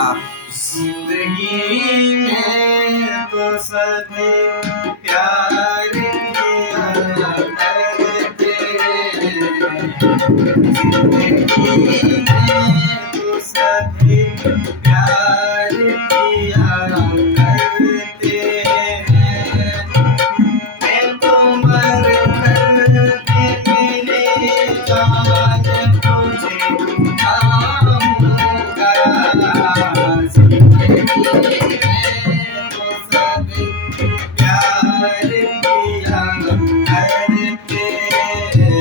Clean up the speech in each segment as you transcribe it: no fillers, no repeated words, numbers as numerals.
जिंदगी में तो सभी प्यार किया करते हैं। जिंदगी में तो सभी प्यार किया करते हैं। मैं तो मर कर भी मेरे जान तुझे पाऊंगा। जिंदगी में तो सभी प्यार किया करते हैं।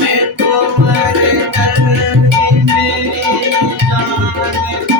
मैं तो मर कर भी मेरी जान